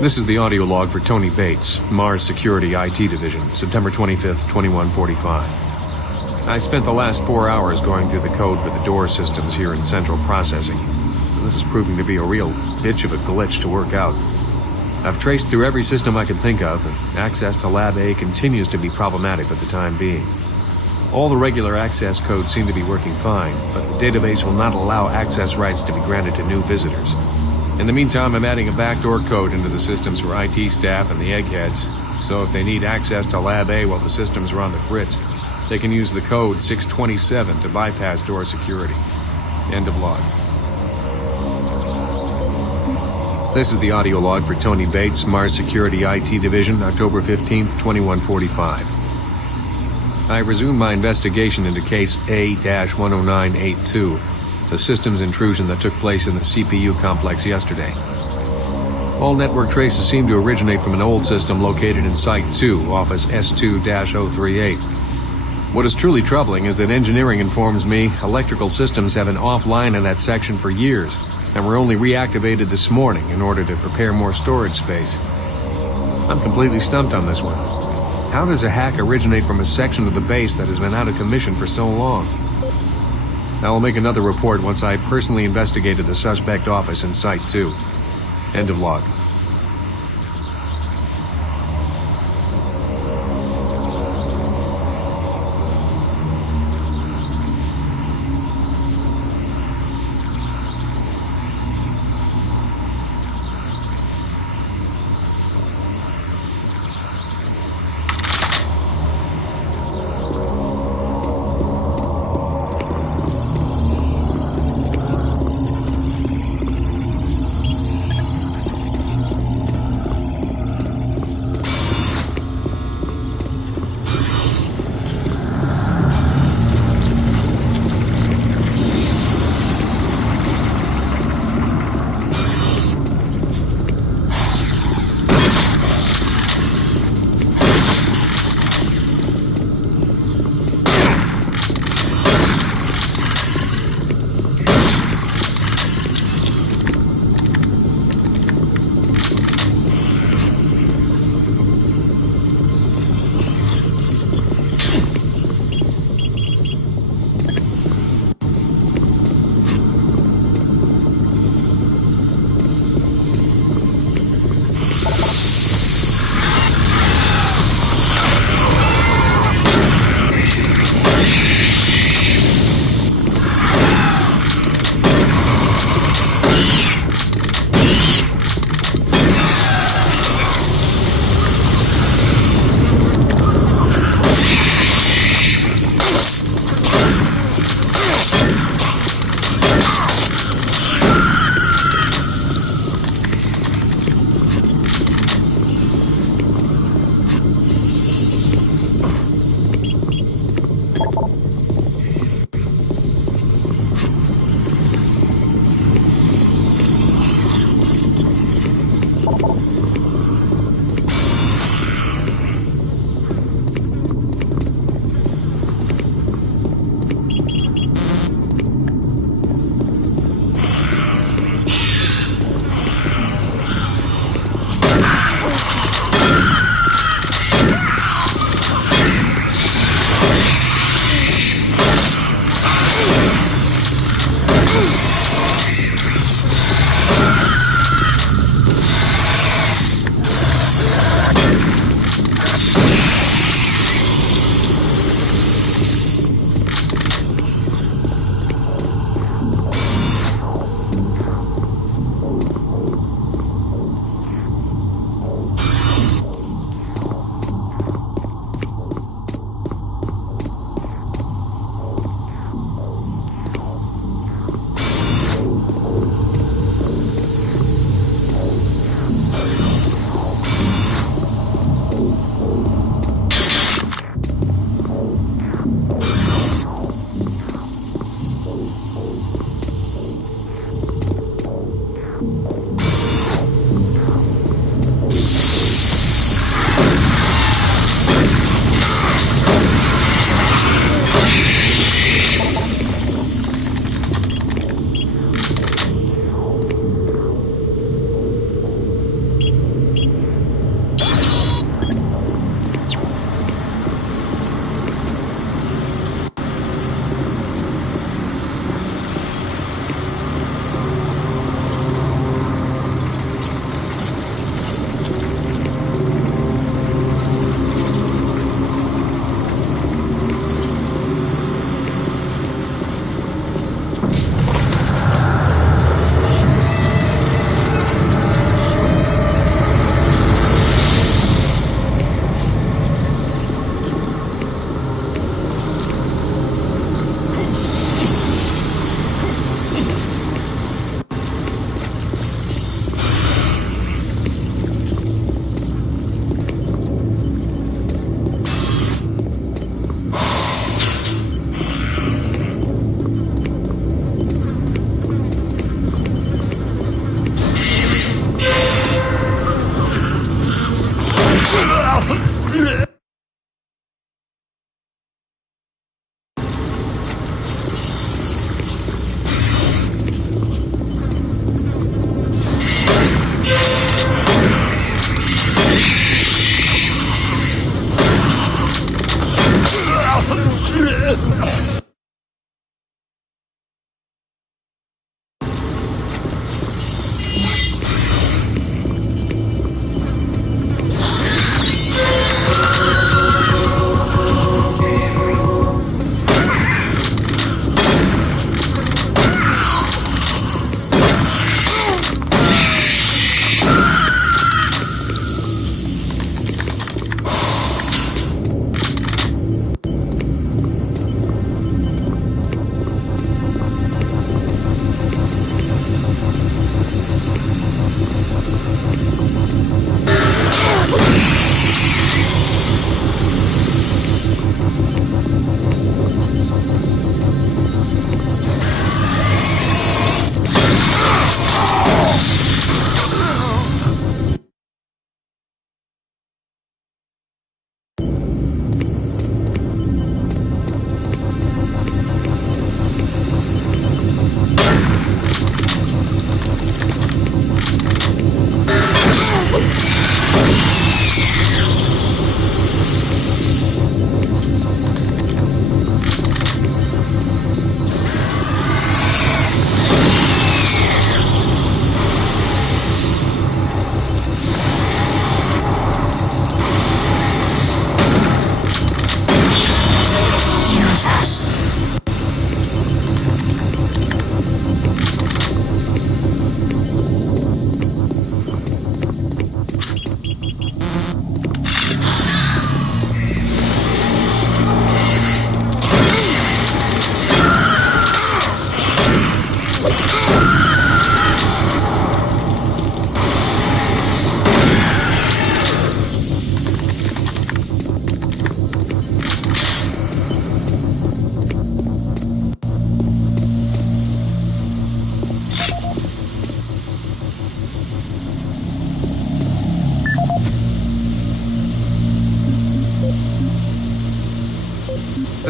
This is the audio log for Tony Bates, Mars Security IT Division, September 25th, 2145. I spent the last 4 hours going through the code for the door systems here in Central Processing. This is proving to be a real bitch of a glitch to work out. I've traced through every system I can think of, and access to Lab A continues to be problematic for the time being. All the regular access codes seem to be working fine, but the database will not allow access rights to be granted to new visitors. In the meantime, I'm adding a backdoor code into the systems for IT staff and the eggheads, so if they need access to Lab A while the systems are on the fritz, they can use the code 627 to bypass door security. End of log. This is the audio log for Tony Bates, Mars Security IT Division, October 15th, 2145. I resumed my investigation into case A-10982, the systems intrusion that took place in the CPU complex yesterday. All network traces seem to originate from an old system located in Site 2, Office S2-038. What is truly troubling is that engineering informs me electrical systems have been offline in that section for years, and were only reactivated this morning in order to prepare more storage space. I'm completely stumped on this one. How does a hack originate from a section of the base that has been out of commission for so long? I will make another report once I personally investigated the suspect office in Site 2. End of log.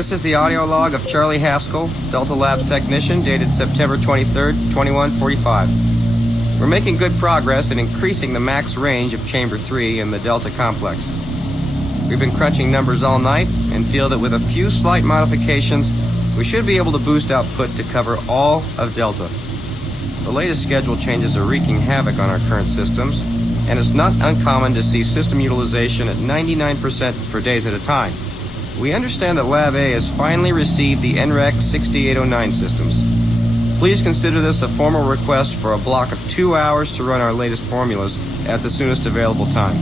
This is the audio log of Charlie Haskell, Delta Labs technician, dated September 23rd, 2145. We're making good progress in increasing the max range of Chamber 3 in the Delta complex. We've been crunching numbers all night and feel that with a few slight modifications, we should be able to boost output to cover all of Delta. The latest schedule changes are wreaking havoc on our current systems, and it's not uncommon to see system utilization at 99% for days at a time. We understand that Lab A has finally received the NREC 6809 systems. Please consider this a formal request for a block of 2 hours to run our latest formulas at the soonest available time.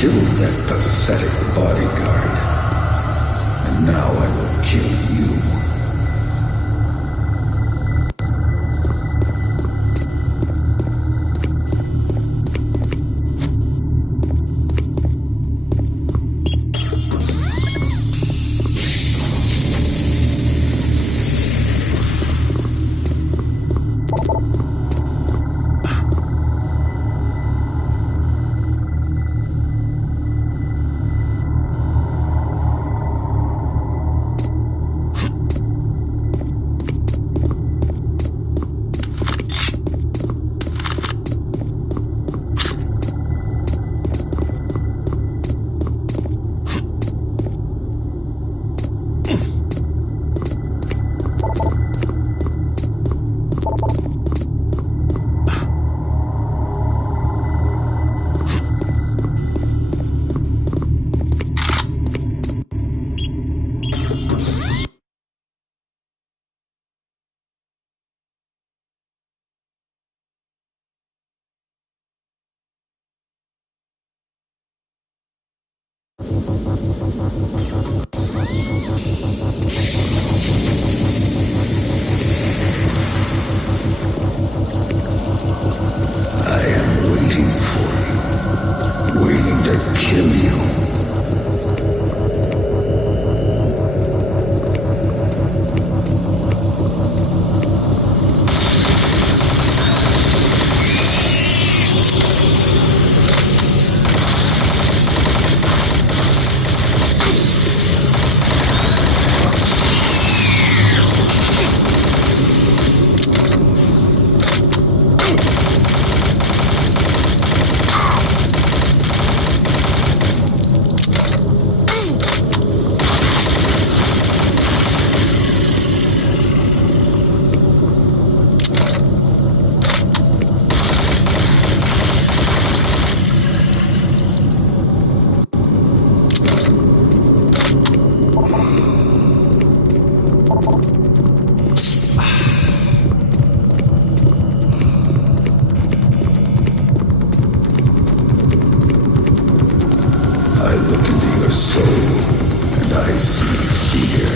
killed that pathetic bodyguard. And now I will kill you. I am waiting for you, waiting to kill you. I look into your soul, and I see fear.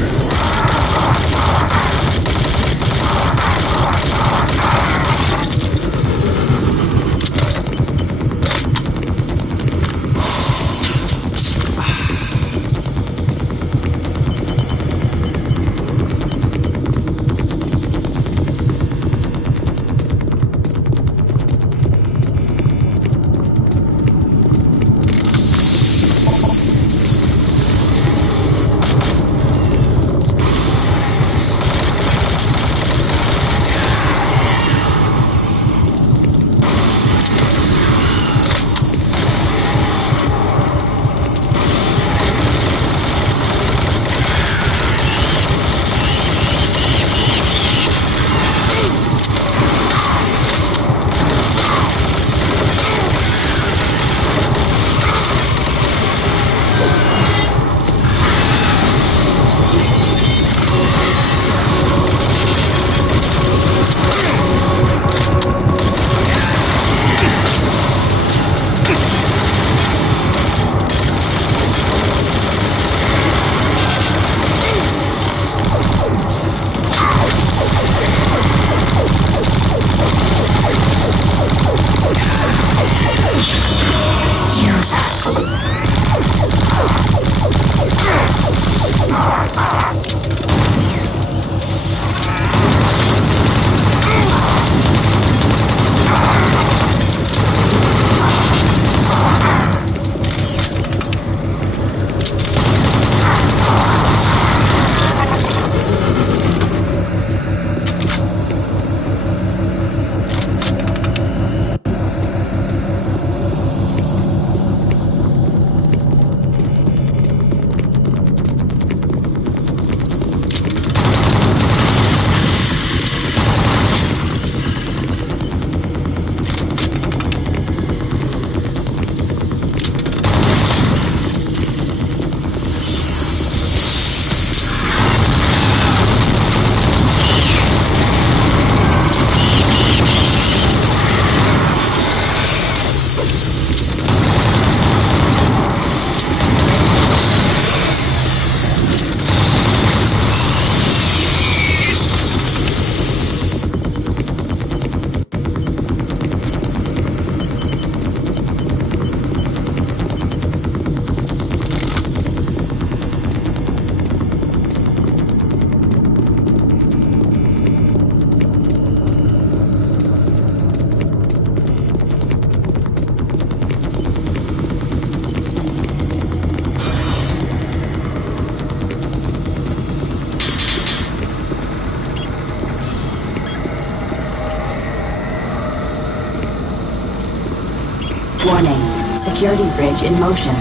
Security bridge in motion.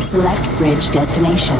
Select bridge destination.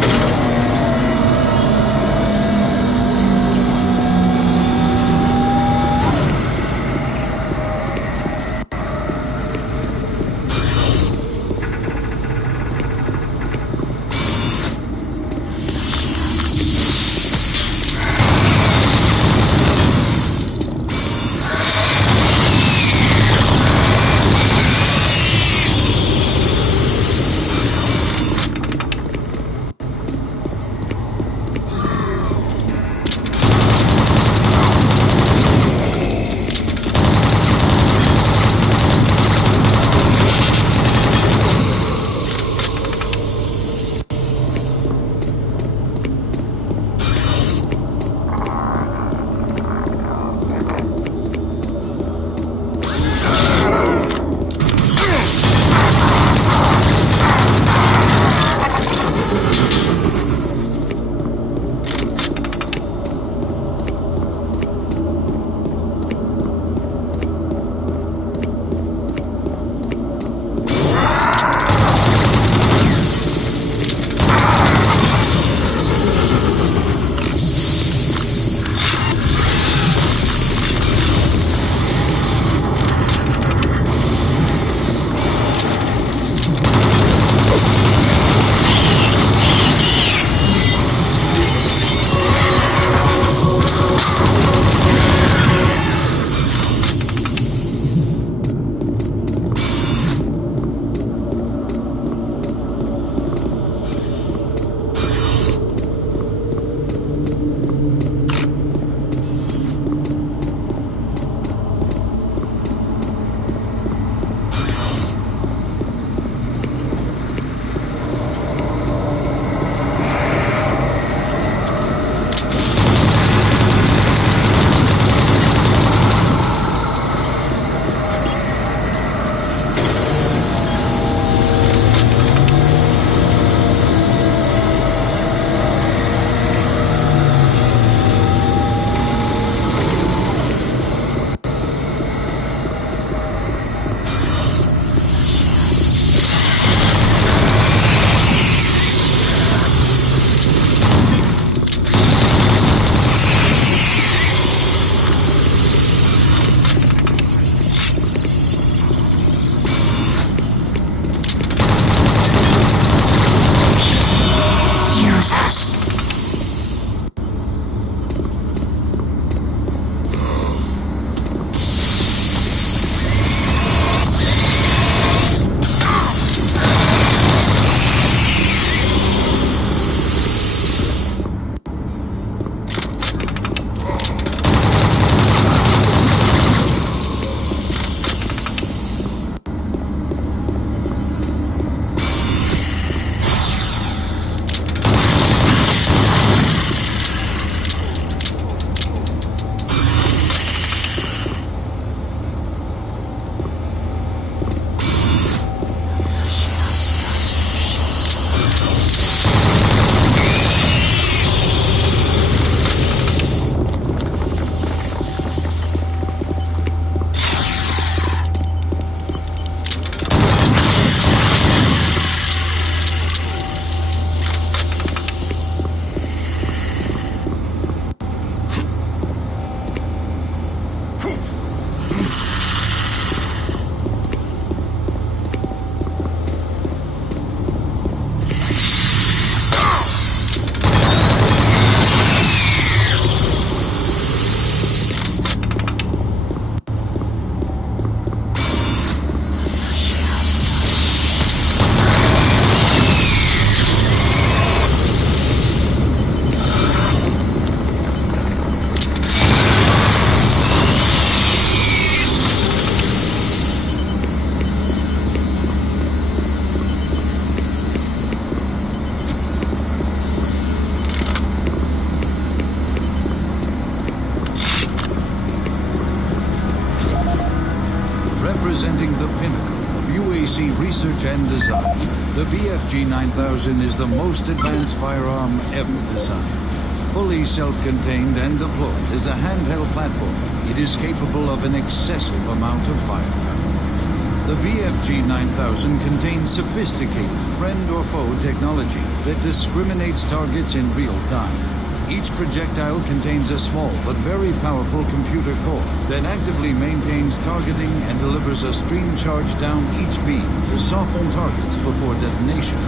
Representing the pinnacle of UAC research and design, the BFG 9000 is the most advanced firearm ever designed. Fully self-contained and deployed as a handheld platform, it is capable of an excessive amount of firepower. The BFG 9000 contains sophisticated friend or foe technology that discriminates targets in real time. Each projectile contains a small but very powerful computer core that actively maintains targeting and delivers a stream charge down each beam to soften targets before detonation.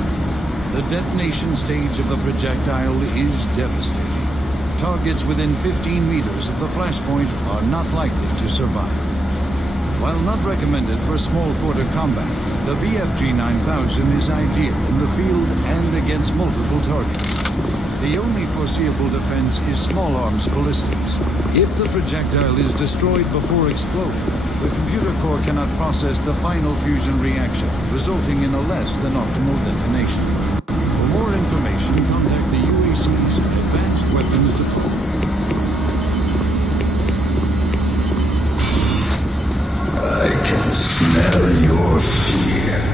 The detonation stage of the projectile is devastating. Targets within 15 meters of the flashpoint are not likely to survive. While not recommended for small quarter combat, the BFG 9000 is ideal in the field and against multiple targets. The only foreseeable defense is small arms ballistics. If the projectile is destroyed before exploding, the computer core cannot process the final fusion reaction, resulting in a less than optimal detonation. For more information, contact the UAC's Advanced Weapons Department. I can smell your fear.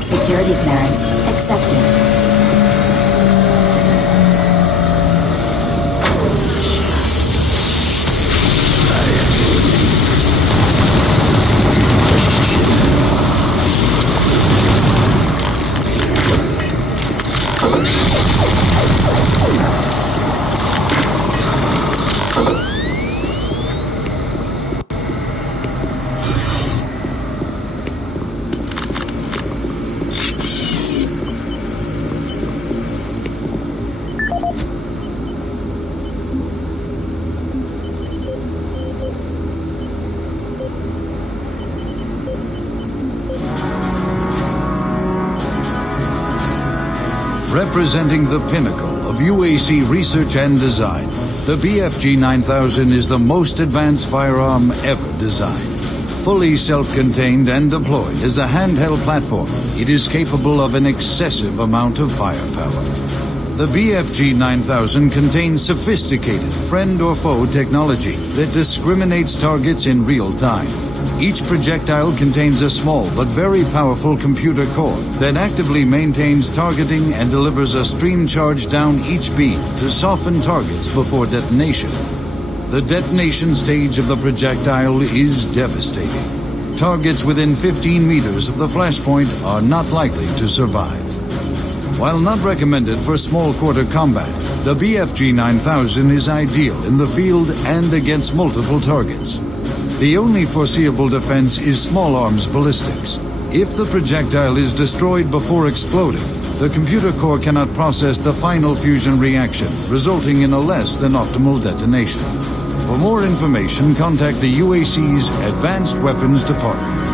Security clearance accepted. Representing the pinnacle of UAC research and design, the BFG 9000 is the most advanced firearm ever designed. Fully self-contained and deployed as a handheld platform, it is capable of an excessive amount of firepower. The BFG 9000 contains sophisticated friend or foe technology that discriminates targets in real time. Each projectile contains a small but very powerful computer core that actively maintains targeting and delivers a stream charge down each beam to soften targets before detonation. The detonation stage of the projectile is devastating. Targets within 15 meters of the flashpoint are not likely to survive. While not recommended for small quarter combat, the BFG 9000 is ideal in the field and against multiple targets. The only foreseeable defense is small arms ballistics. If the projectile is destroyed before exploding, the computer core cannot process the final fusion reaction, resulting in a less than optimal detonation. For more information, contact the UAC's Advanced Weapons Department.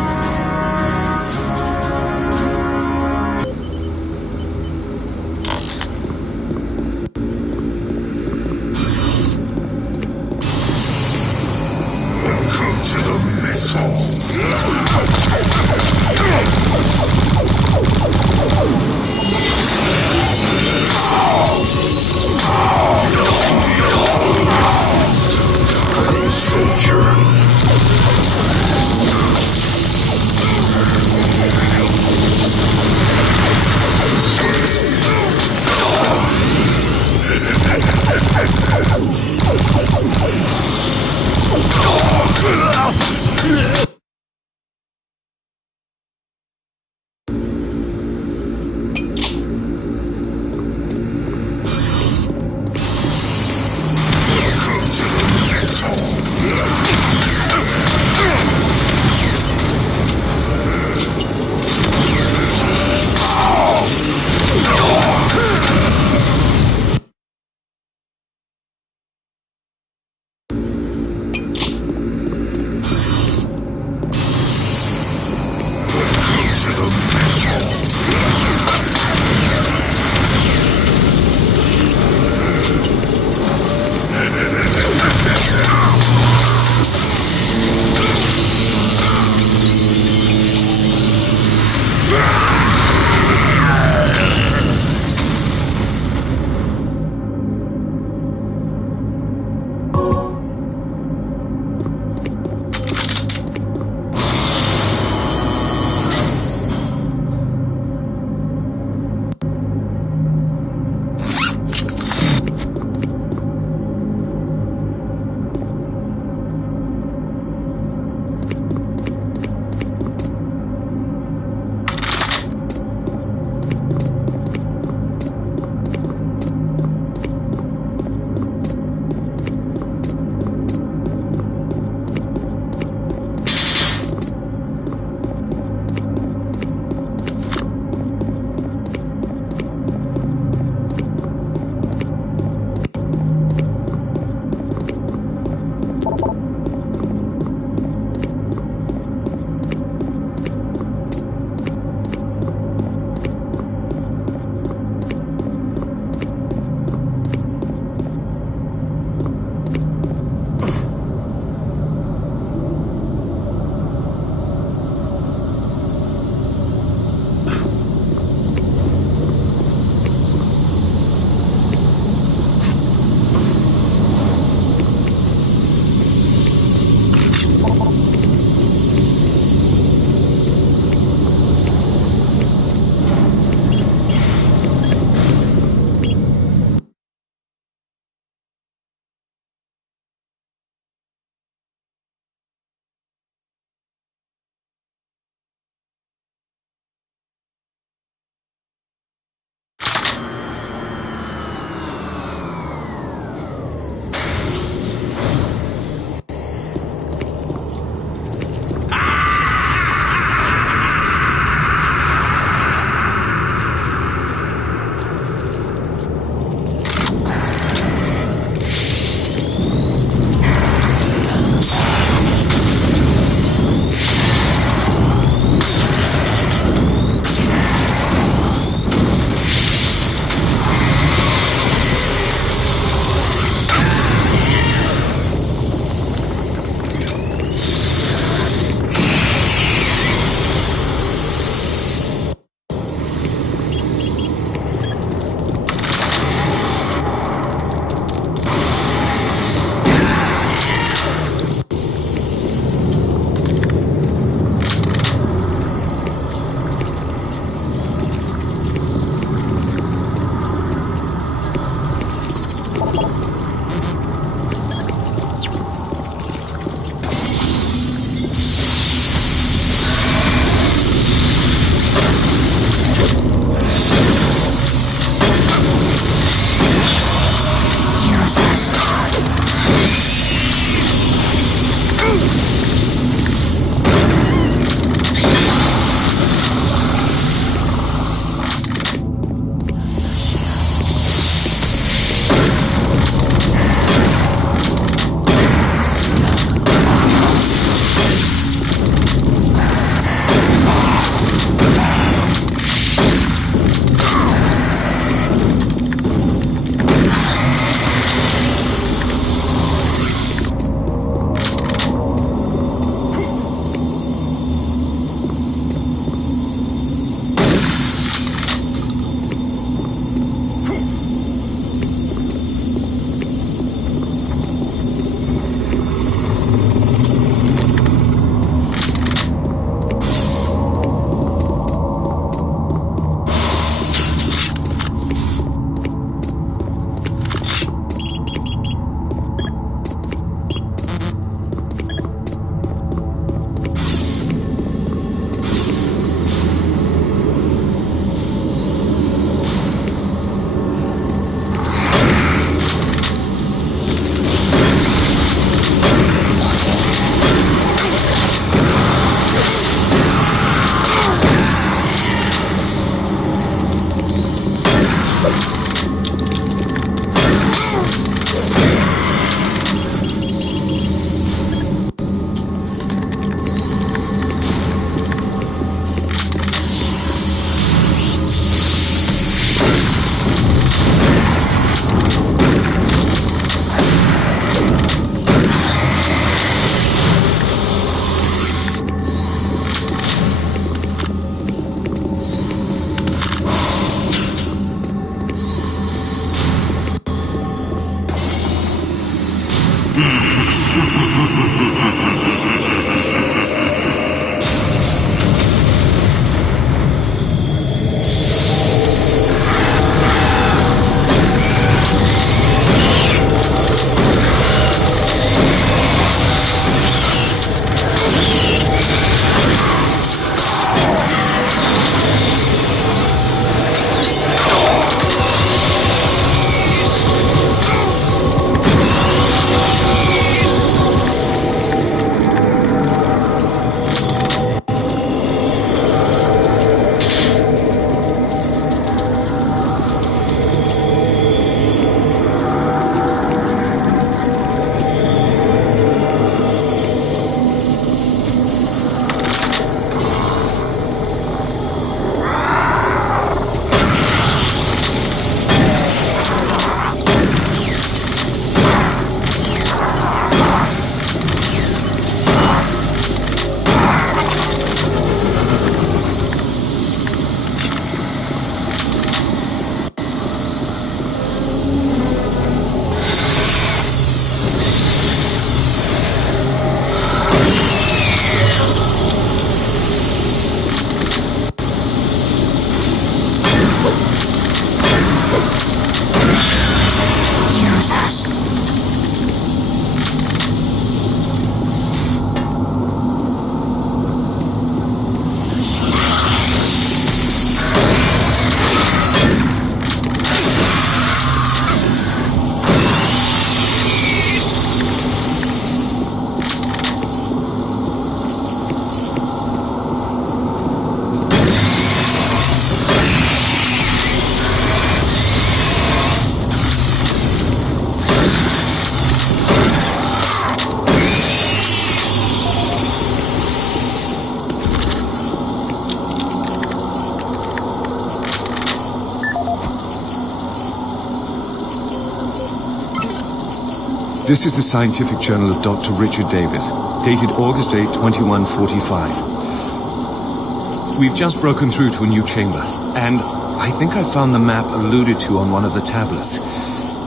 This is the Scientific Journal of Dr. Richard Davis, dated August 8, 2145. We've just broken through to a new chamber, and I think I found the map alluded to on one of the tablets.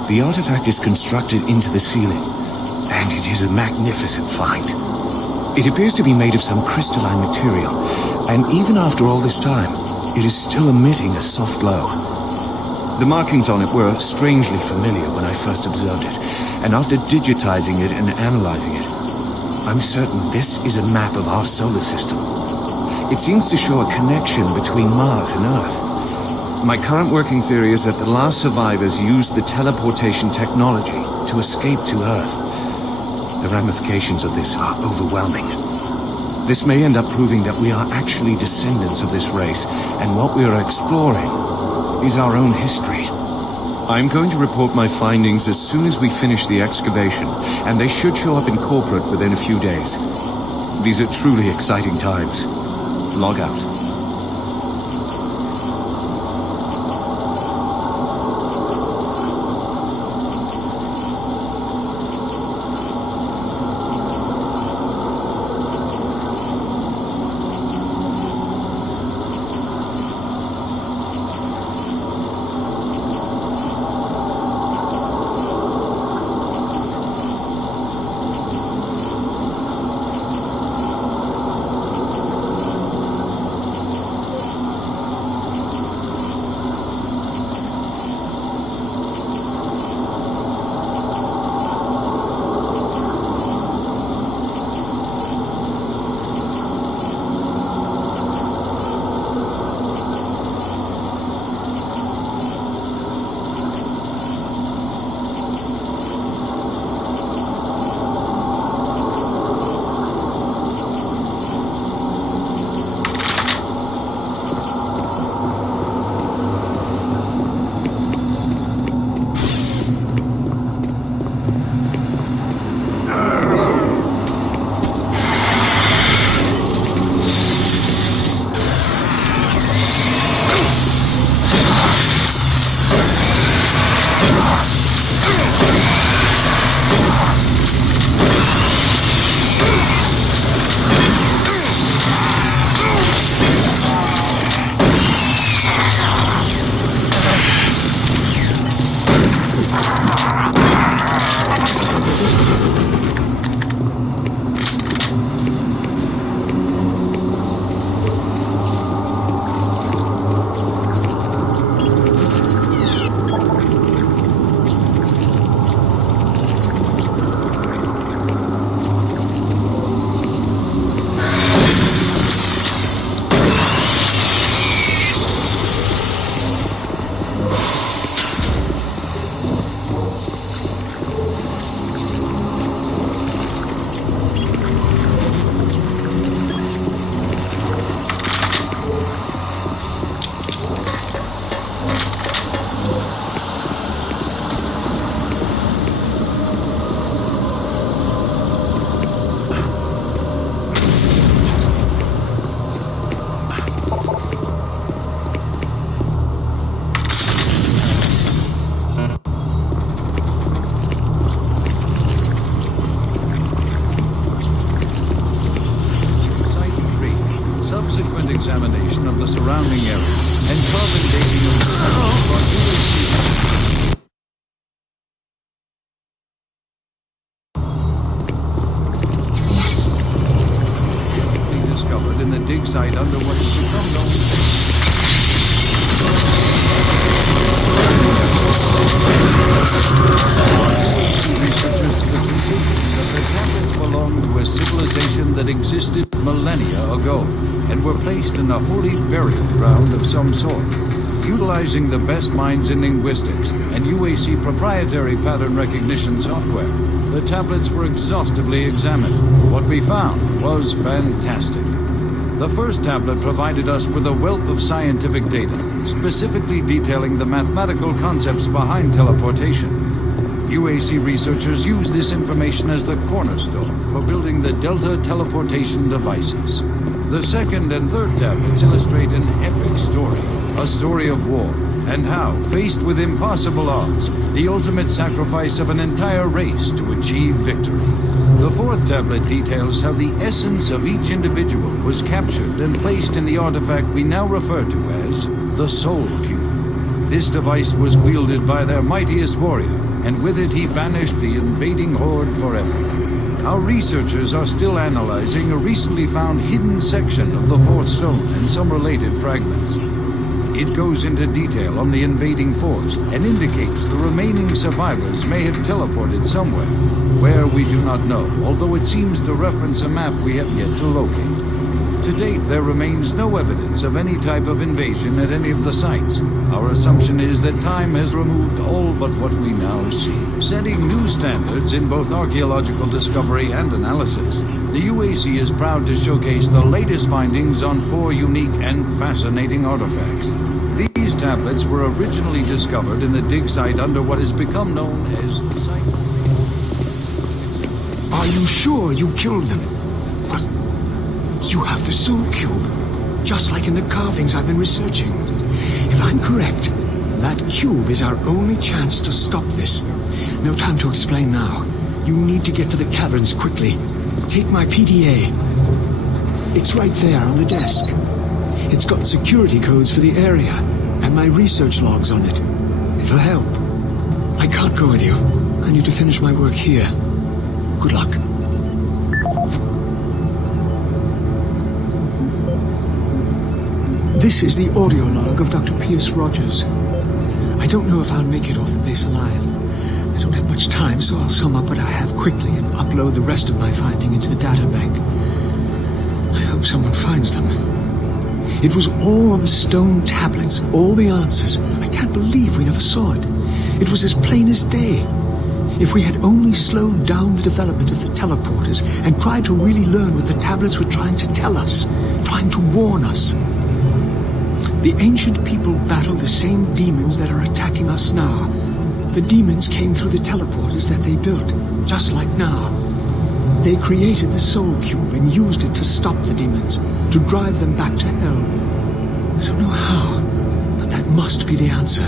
The artifact is constructed into the ceiling, and it is a magnificent find. It appears to be made of some crystalline material, and even after all this time, it is still emitting a soft glow. The markings on it were strangely familiar when I first observed it, and after digitizing it and analyzing it, I'm certain this is a map of our solar system. It seems to show a connection between Mars and Earth. My current working theory is that the last survivors used the teleportation technology to escape to Earth. The ramifications of this are overwhelming. This may end up proving that we are actually descendants of this race, and what we are exploring is our own history. I'm going to report my findings as soon as we finish the excavation, and they should show up in corporate within a few days. These are truly exciting times. Log out. subsequent examination of the surrounding area and carbon dating of the site brought UAC discovered in the dig site under what has become known researchers to the conclusion that the tablets belonged to a civilization that existed millennia ago and were placed in a holy burial ground of some sort. Utilizing the best minds in linguistics and UAC proprietary pattern recognition software, the tablets were exhaustively examined. What we found was fantastic. The first tablet provided us with a wealth of scientific data, specifically detailing the mathematical concepts behind teleportation. UAC researchers use this information as the cornerstone for building the Delta teleportation devices. The second and third tablets illustrate an epic story, a story of war, and how, faced with impossible odds, the ultimate sacrifice of an entire race to achieve victory. The fourth tablet details how the essence of each individual was captured and placed in the artifact we now refer to as the Soul Cube. This device was wielded by their mightiest warrior, and with it he banished the invading horde forever. Our researchers are still analyzing a recently found hidden section of the fourth stone and some related fragments. It goes into detail on the invading force and indicates the remaining survivors may have teleported somewhere, where we do not know, although it seems to reference a map we have yet to locate. To date, there remains no evidence of any type of invasion at any of the sites. Our assumption is that time has removed all but what we now see. Setting new standards in both archaeological discovery and analysis, the UAC is proud to showcase the latest findings on 4 unique and fascinating artifacts. These tablets were originally discovered in the dig site under what has become known as Site. Are you sure you killed them? But you have the Soul Cube, just like in the carvings I've been researching. If I'm correct, that cube is our only chance to stop this. No time to explain now. You need to get to the caverns quickly. Take my PDA. It's right there on the desk. It's got security codes for the area, and my research logs on it. It'll help. I can't go with you. I need to finish my work here. Good luck. This is the audio log of Dr. Pierce Rogers. I don't know if I'll make it off the base alive. I don't have much time, so I'll sum up what I have quickly and upload the rest of my finding into the databank. I hope someone finds them. It was all on the stone tablets, all the answers. I can't believe we never saw it. It was as plain as day. If we had only slowed down the development of the teleporters and tried to really learn what the tablets were trying to tell us, trying to warn us. The ancient people battled the same demons that are attacking us now. The demons came through the teleporters that they built, just like now. They created the Soul Cube and used it to stop the demons, to drive them back to hell. I don't know how, but that must be the answer.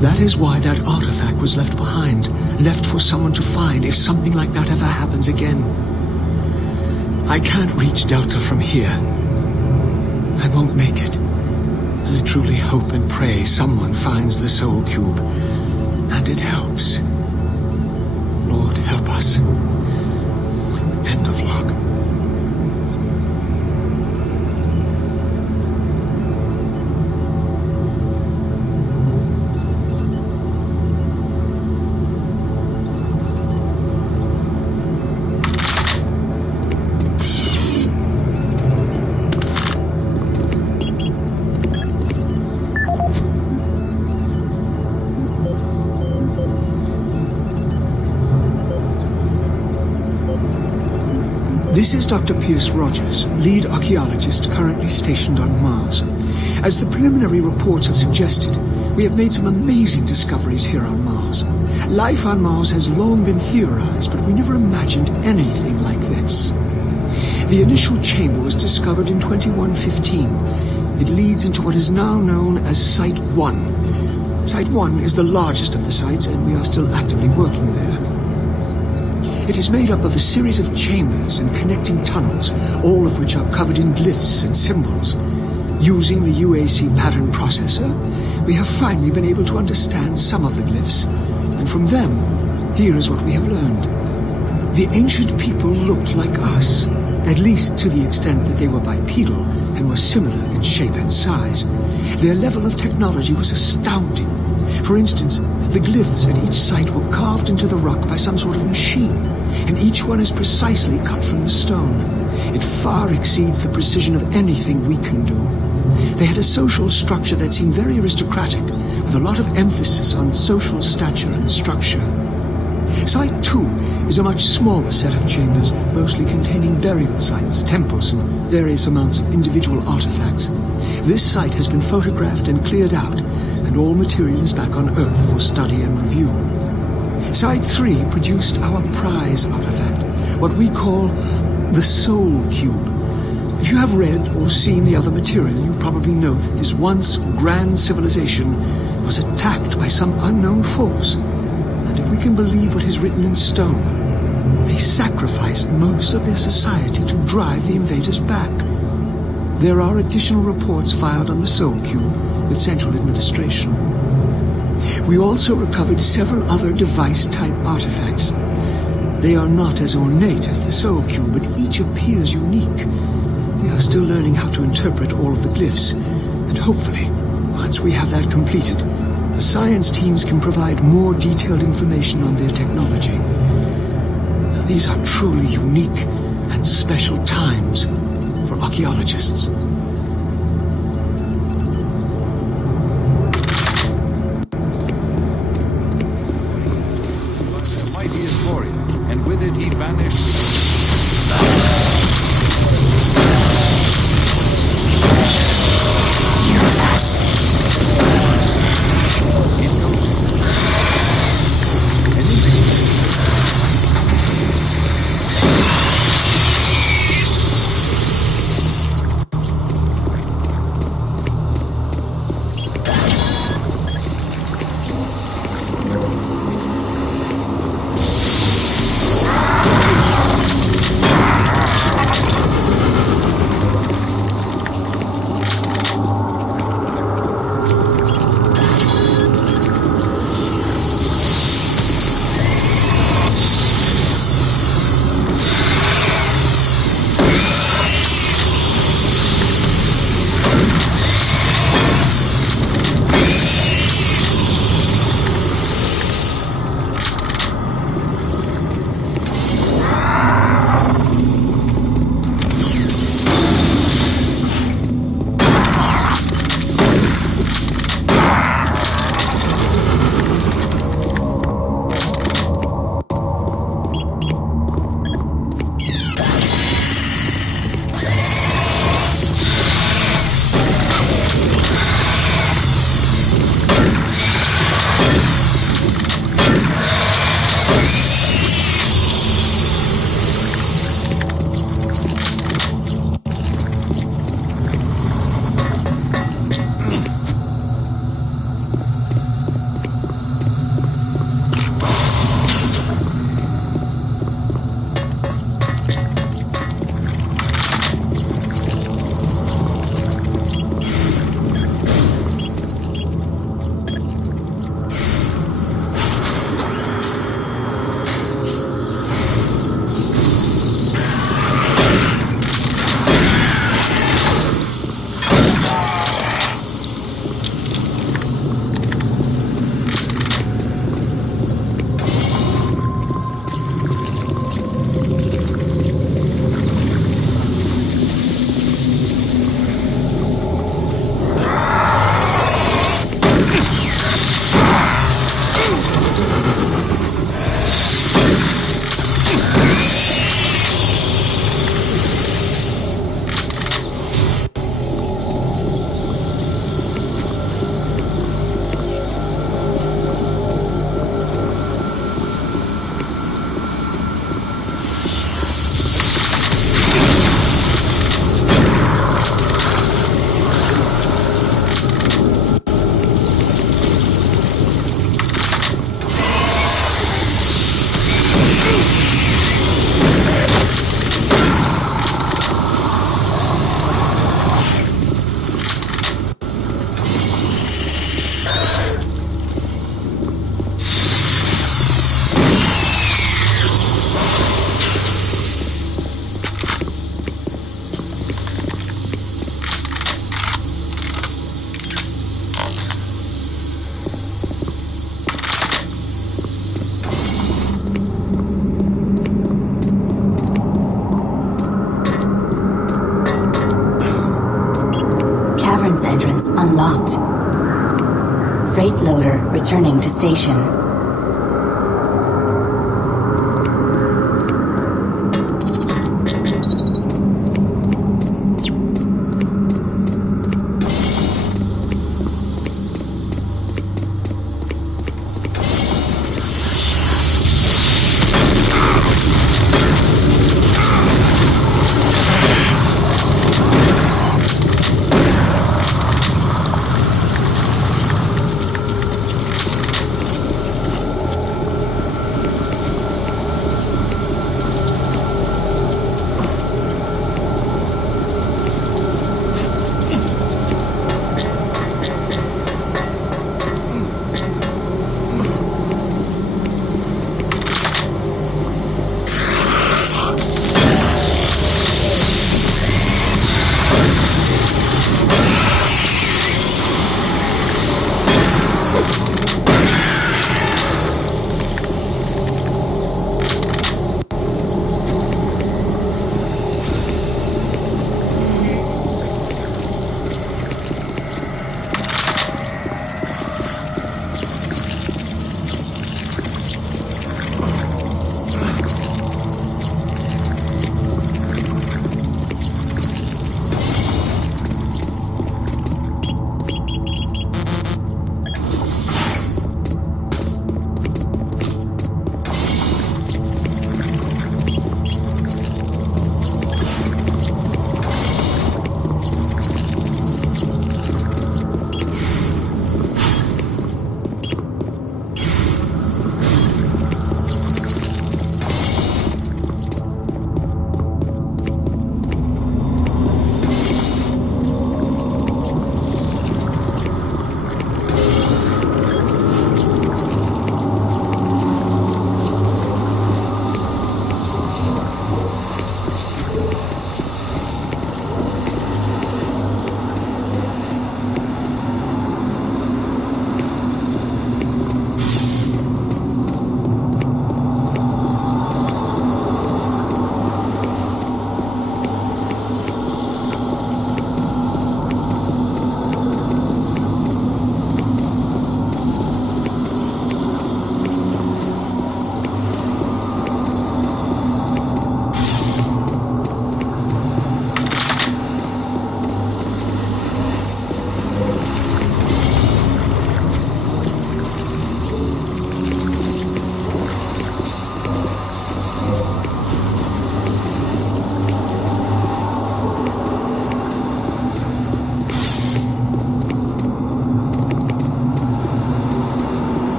That is why that artifact was left behind, left for someone to find if something like that ever happens again. I can't reach Delta from here. I won't make it. I truly hope and pray someone finds the Soul Cube, and it helps. Lord, help us. End of log. This is Dr. Pierce Rogers, lead archaeologist currently stationed on Mars. As the preliminary reports have suggested, we have made some amazing discoveries here on Mars. Life on Mars has long been theorized, but we never imagined anything like this. The initial chamber was discovered in 2115. It leads into what is now known as Site 1. Site 1 is the largest of the sites, and we are still actively working there. It is made up of a series of chambers and connecting tunnels, all of which are covered in glyphs and symbols. Using the UAC pattern processor, we have finally been able to understand some of the glyphs, and from them, here is what we have learned. The ancient people looked like us, at least to the extent that they were bipedal and were similar in shape and size. Their level of technology was astounding. For instance, the glyphs at each site were carved into the rock by some sort of machine, and each one is precisely cut from the stone. It far exceeds the precision of anything we can do. They had a social structure that seemed very aristocratic, with a lot of emphasis on social stature and structure. Site 2 is a much smaller set of chambers, mostly containing burial sites, temples, and various amounts of individual artifacts. This site has been photographed and cleared out, and all material is back on Earth for study and review. Site 3 produced our prize artifact, what we call the Soul Cube. If you have read or seen the other material, you probably know that this once grand civilization was attacked by some unknown force. And if we can believe what is written in stone, they sacrificed most of their society to drive the invaders back. There are additional reports filed on the Soul Cube with Central Administration. We also recovered several other device-type artifacts. They are not as ornate as the Soul Cube, but each appears unique. We are still learning how to interpret all of the glyphs, and hopefully, once we have that completed, the science teams can provide more detailed information on their technology. Now, these are truly unique and special times for archaeologists. The mightiest warrior, and with it he banished. unlocked. Freight loader returning to station.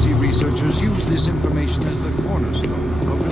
UAC researchers use this information as the cornerstone of